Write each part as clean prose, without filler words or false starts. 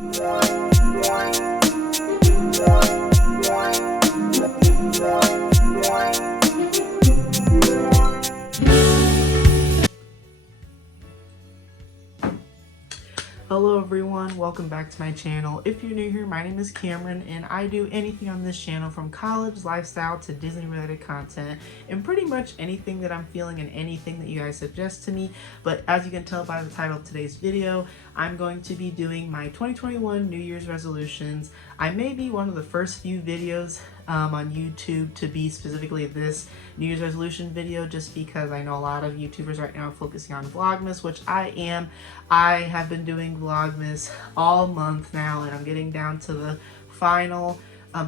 Hello everyone, welcome back to my channel. If you're new here, my name is Cameron and I do anything on this channel from college, lifestyle to Disney related content and pretty much anything that I'm feeling and anything that you guys suggest to me. But as you can tell by the title of today's video, I'm going to be doing my 2021 New Year's resolutions. I may be one of the first few videos on YouTube to be specifically this New Year's resolution video, just because I know a lot of YouTubers right now are focusing on Vlogmas, which I am. I have been doing Vlogmas all month now and I'm getting down to the final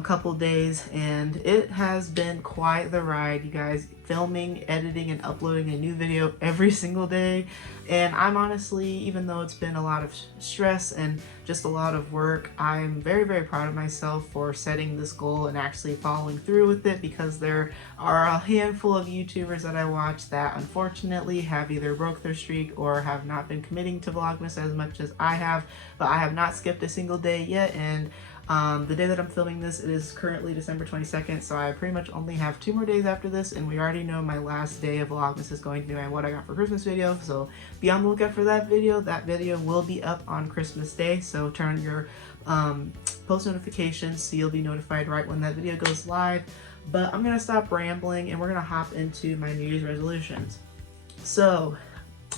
couple days and it has been quite the ride, you guys. Filming, editing, and uploading a new video every single day, and I'm honestly, even though it's been a lot of stress and just a lot of work, I'm very proud of myself for setting this goal and actually following through with it, because there are a handful of YouTubers that I watch that unfortunately have either broke their streak or have not been committing to Vlogmas as much as I have. But I have not skipped a single day yet, and the day that I'm filming this, it is currently December 22nd, so I pretty much only have 2 more days after this, and we already know my last day of Vlogmas is going to be my What I Got for Christmas video, so be on the lookout for that video. That video will be up on Christmas Day, so turn on your post notifications so you'll be notified right when that video goes live. But I'm going to stop rambling and we're going to hop into my New Year's resolutions. So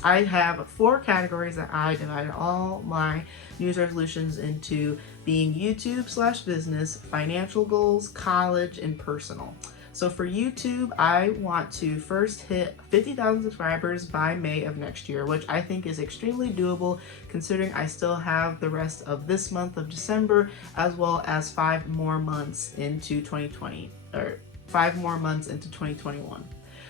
I have 4 categories that I divided all my New Year's resolutions into, being YouTube/business, financial goals, college, and personal. So for YouTube, I want to first hit 50,000 subscribers by May of next year, which I think is extremely doable considering I still have the rest of this month of December, as well as 5 more months into 2020, or 5 more months into 2021.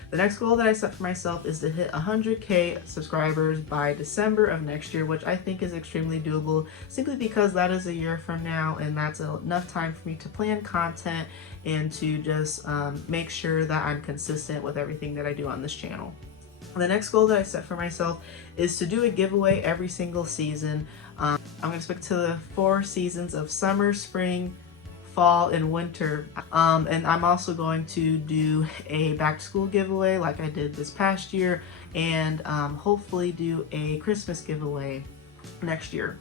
The next goal that I set for myself is to hit 100K subscribers by December of next year, which I think is extremely doable simply because that is a year from now and that's enough time for me to plan content and to just make sure that I'm consistent with everything that I do on this channel. The next goal that I set for myself is to do a giveaway every single season. I'm going to stick to the 4 seasons of summer, spring, fall, and winter, and I'm also going to do a back to school giveaway like I did this past year, and hopefully do a Christmas giveaway next year.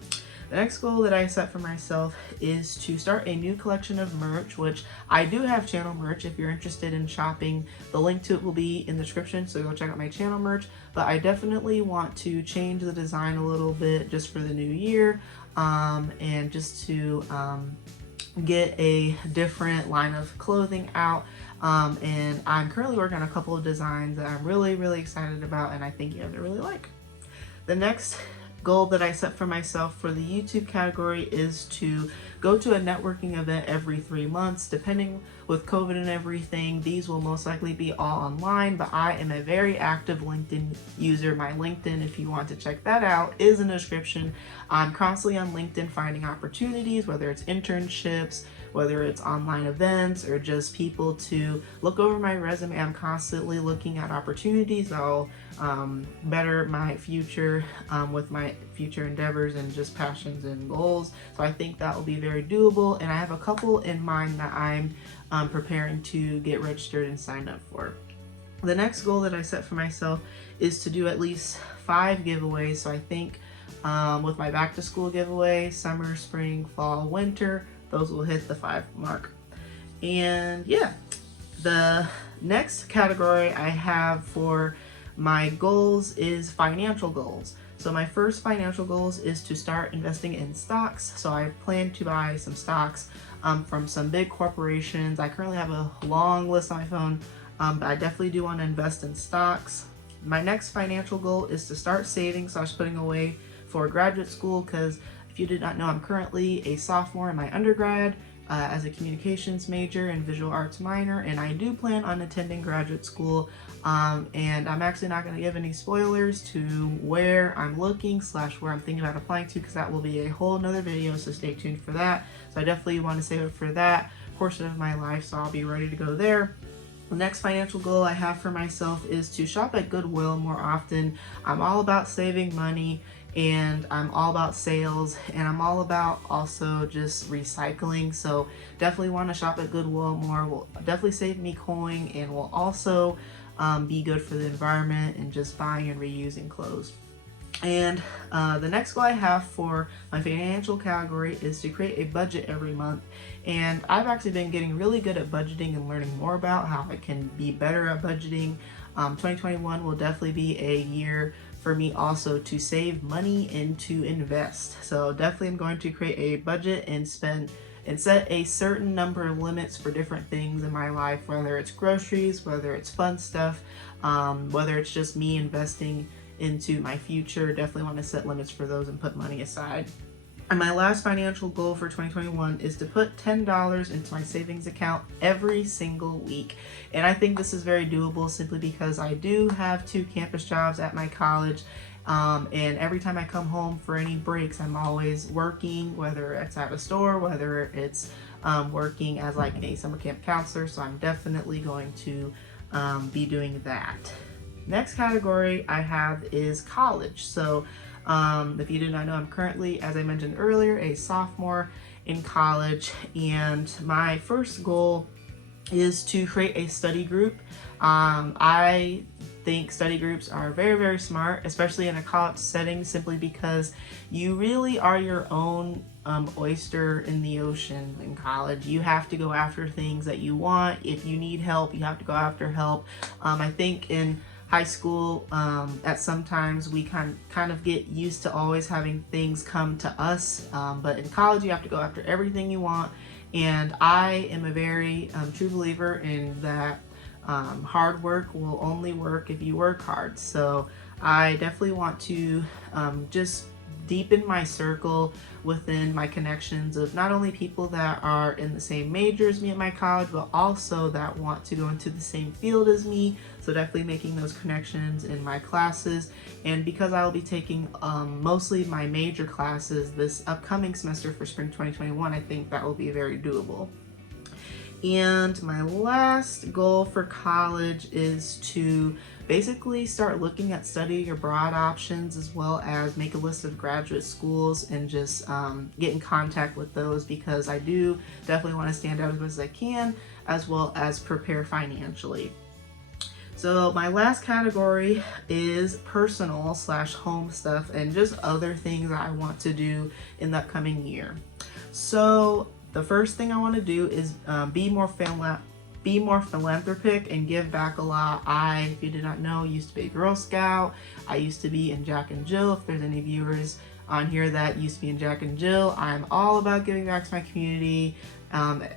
The next goal that I set for myself is to start a new collection of merch, which I do have channel merch. If you're interested in shopping, the link to it will be in the description, so go check out my channel merch. But I definitely want to change the design a little bit just for the new year, and just to get a different line of clothing out, and I'm currently working on a couple of designs that I'm really excited about and I think you guys will really like. The next goal that I set for myself for the YouTube category is to go to a networking event every 3 months. Depending with COVID and everything, these will most likely be all online, but I am a very active LinkedIn user. My LinkedIn, if you want to check that out, is in the description. I'm constantly on LinkedIn finding opportunities, whether it's internships, whether it's online events, or just people to look over my resume. I'm constantly looking at opportunities that'll better my future with my future endeavors and just passions and goals. So I think that will be very doable, and I have a couple in mind that I'm preparing to get registered and signed up for. The next goal that I set for myself is to do at least 5 giveaways. So I think with my back to school giveaway, summer, spring, fall, winter, those will hit the 5 mark. And yeah, the next category I have for my goals is financial goals. So my first financial goals is to start investing in stocks. So I plan to buy some stocks from some big corporations. I currently have a long list on my phone, but I definitely do want to invest in stocks. My next financial goal is to start saving. So I was putting away for graduate school, because if you did not know, I'm currently a sophomore in my undergrad as a communications major and visual arts minor, and I do plan on attending graduate school, and I'm actually not going to give any spoilers to where I'm looking / where I'm thinking about applying to, because that will be a whole nother video, so stay tuned for that. So I definitely want to save it for that portion of my life, so I'll be ready to go there. The next financial goal I have for myself is to shop at Goodwill more often. I'm all about saving money and I'm all about sales, and I'm all about also just recycling. So definitely want to shop at Goodwill more. Will definitely save me coin, and will also be good for the environment and just buying and reusing clothes. And the next goal I have for my financial category is to create a budget every month. And I've actually been getting really good at budgeting and learning more about how I can be better at budgeting. 2021 will definitely be a year for me also to save money and to invest. So definitely I'm going to create a budget and set a certain number of limits for different things in my life, whether it's groceries, whether it's fun stuff, whether it's just me investing into my future. Definitely want to set limits for those and put money aside. And my last financial goal for 2021 is to put $10 into my savings account every single week. And I think this is very doable simply because I do have 2 campus jobs at my college. And every time I come home for any breaks, I'm always working, whether it's at a store, whether it's working as like a summer camp counselor. So I'm definitely going to be doing that. Next category I have is college. So if you do not know, I'm currently, as I mentioned earlier, a sophomore in college, and my first goal is to create a study group. I think study groups are very, very smart, especially in a college setting, simply because you really are your own oyster in the ocean in college. You have to go after things that you want. If you need help, you have to go after help. I think in high school, at sometimes we kind of get used to always having things come to us, but in college you have to go after everything you want. And I am a very true believer in that hard work will only work if you work hard. So I definitely want to just deepen my circle within my connections of not only people that are in the same major as me at my college, but also that want to go into the same field as me. So definitely making those connections in my classes. And because I will be taking mostly my major classes this upcoming semester for spring 2021, I think that will be very doable. And my last goal for college is to basically start looking at studying abroad options, as well as make a list of graduate schools and just get in contact with those, because I do definitely want to stand out as much as I can, as well as prepare financially. So my last category is personal / home stuff and just other things that I want to do in the upcoming year. So the first thing I want to do is be more philanthropic and give back a lot. If you did not know, used to be a Girl Scout. I used to be in Jack and Jill. If there's any viewers on here that used to be in Jack and Jill, I'm all about giving back to my community.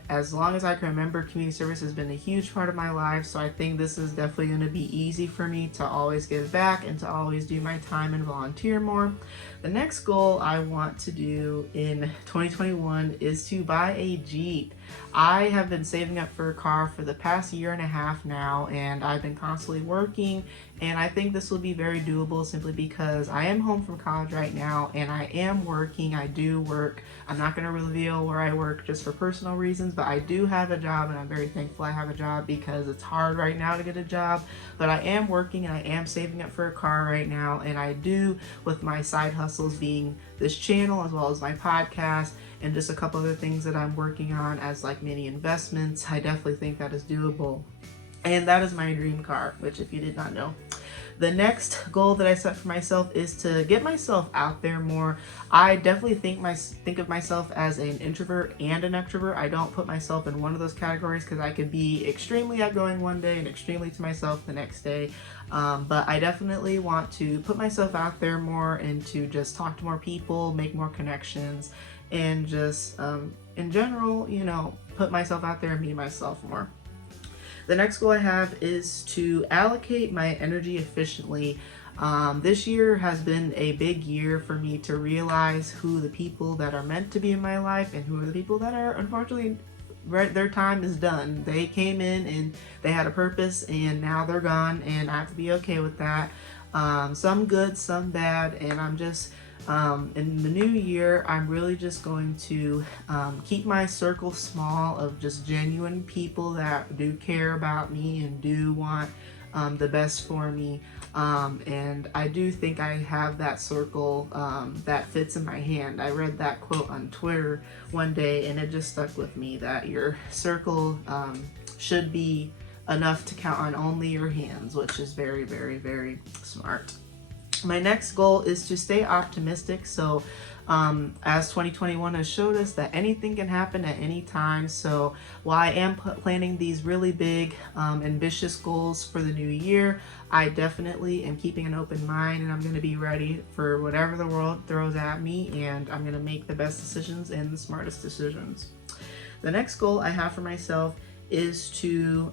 As long as I can remember, community service has been a huge part of my life, so I think this is definitely going to be easy for me to always give back and to always do my time and volunteer more. The next goal I want to do in 2021 is to buy a Jeep. I have been saving up for a car for the past 1.5 years now, and I've been constantly working, and I think this will be very doable simply because I am home from college right now and I am working. I do work. I'm not going to reveal where I work just for personal reasons, but I do have a job, and I'm very thankful I have a job because it's hard right now to get a job. But I am working and I am saving up for a car right now, and I do, with my side hustles being this channel as well as my podcast and just a couple other things that I'm working on as like mini investments. I definitely think that is doable. And that is my dream car, which if you did not know. The next goal that I set for myself is to get myself out there more. I definitely think of myself as an introvert and an extrovert. I don't put myself in one of those categories because I could be extremely outgoing one day and extremely to myself the next day. But I definitely want to put myself out there more and to just talk to more people, make more connections, and just in general, put myself out there and be myself more. The next goal I have is to allocate my energy efficiently. This year has been a big year for me to realize who the people that are meant to be in my life and who are the people that are, unfortunately, their time is done. They came in and they had a purpose and now they're gone, and I have to be okay with that. Some good, some bad, and I'm just in the new year, I'm really just going to keep my circle small of just genuine people that do care about me and do want the best for me. And I do think I have that circle that fits in my hand. I read that quote on Twitter one day and it just stuck with me, that your circle should be enough to count on only your hands, which is very, very, very smart. My next goal is to stay optimistic. So as 2021 has showed us that anything can happen at any time. So while I am planning these really big, ambitious goals for the new year, I definitely am keeping an open mind, and I'm going to be ready for whatever the world throws at me, and I'm going to make the best decisions and the smartest decisions. The next goal I have for myself is to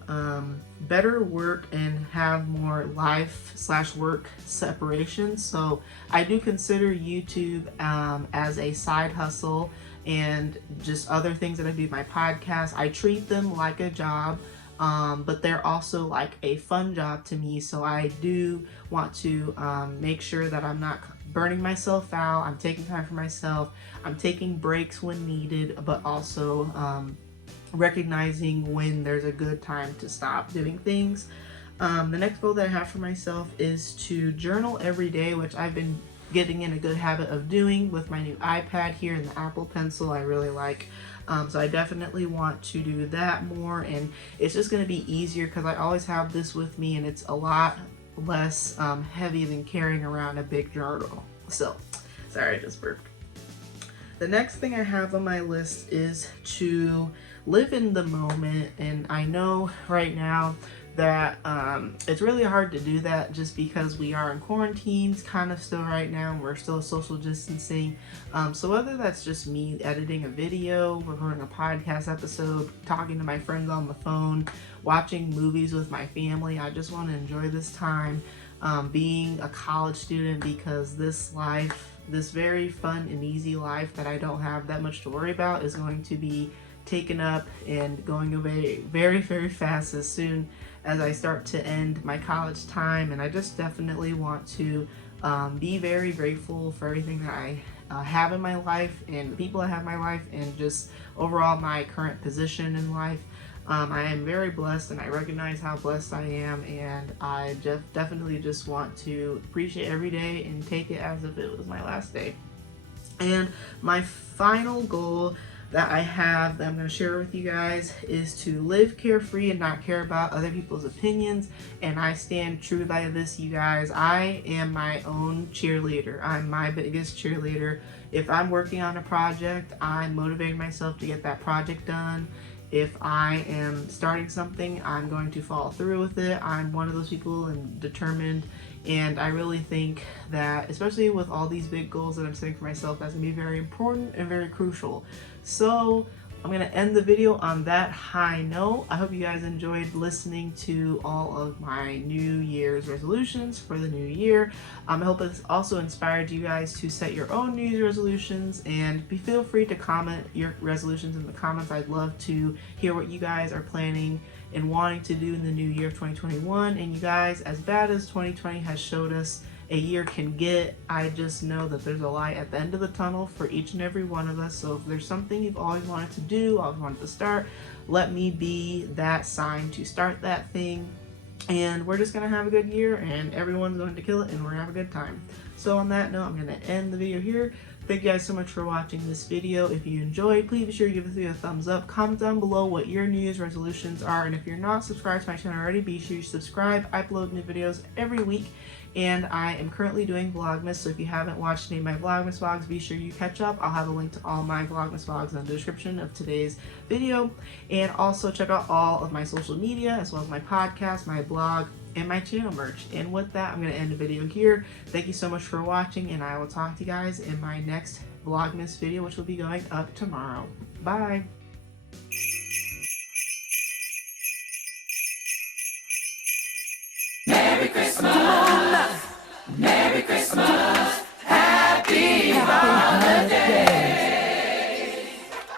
better work and have more life/work separation. So I do consider YouTube as a side hustle, and just other things that I do, my podcast, I treat them like a job, but they're also like a fun job to me. So I do want to make sure that I'm not burning myself out. I'm taking time for myself. I'm taking breaks when needed, but also recognizing when there's a good time to stop doing things. The next goal that I have for myself is to journal every day, which I've been getting in a good habit of doing with my new iPad here and the Apple Pencil I really like. So I definitely want to do that more, and it's just going to be easier because I always have this with me and it's a lot less heavy than carrying around a big journal. So, sorry, I just burped. The next thing I have on my list is to live in the moment, and I know right now that it's really hard to do that just because we are in quarantines kind of still right now, and we're still social distancing. So whether that's just me editing a video, recording a podcast episode, talking to my friends on the phone, watching movies with my family, I just want to enjoy this time being a college student, because this life, this very fun and easy life that I don't have that much to worry about, is going to be taken up and going away very, very fast as soon as I start to end my college time. And I just definitely want to be very grateful for everything that I have in my life and the people I have in my life, and just overall my current position in life. I am very blessed, and I recognize how blessed I am, and I definitely just want to appreciate every day and take it as if it was my last day. And my final goal that I have that I'm going to share with you guys is to live carefree and not care about other people's opinions. And I stand true by this, you guys. I am my own cheerleader. I'm my biggest cheerleader. If I'm working on a project, I'm motivating myself to get that project done. If I am starting something, I'm going to follow through with it. I'm one of those people and determined. And I really think that, especially with all these big goals that I'm setting for myself, that's going to be very important and very crucial. So I'm going to end the video on that high note. I hope you guys enjoyed listening to all of my New Year's resolutions for the new year. I hope it's also inspired you guys to set your own New Year's resolutions, and feel free to comment your resolutions in the comments. I'd love to hear what you guys are planning and wanting to do in the new year of 2021. And you guys, as bad as 2020 has showed us a year can get, I just know that there's a light at the end of the tunnel for each and every one of us. So if there's something you've always wanted to do, always wanted to start, let me be that sign to start that thing. And we're just gonna have a good year, and everyone's going to kill it, and we're gonna have a good time. So on that note, I'm gonna end the video here. Thank you guys so much for watching this video. If you enjoyed, please be sure to give this video a thumbs up. Comment down below what your New Year's resolutions are. And if you're not subscribed to my channel already, be sure you subscribe. I upload new videos every week, and I am currently doing Vlogmas. So if you haven't watched any of my Vlogmas vlogs, be sure you catch up. I'll have a link to all my Vlogmas vlogs in the description of today's video. And also check out all of my social media, as well as my podcast, my blog, and my channel merch. And with that, I'm going to end the video here. Thank you so much for watching, and I will talk to you guys in my next Vlogmas video, which will be going up tomorrow. Bye! Merry Christmas!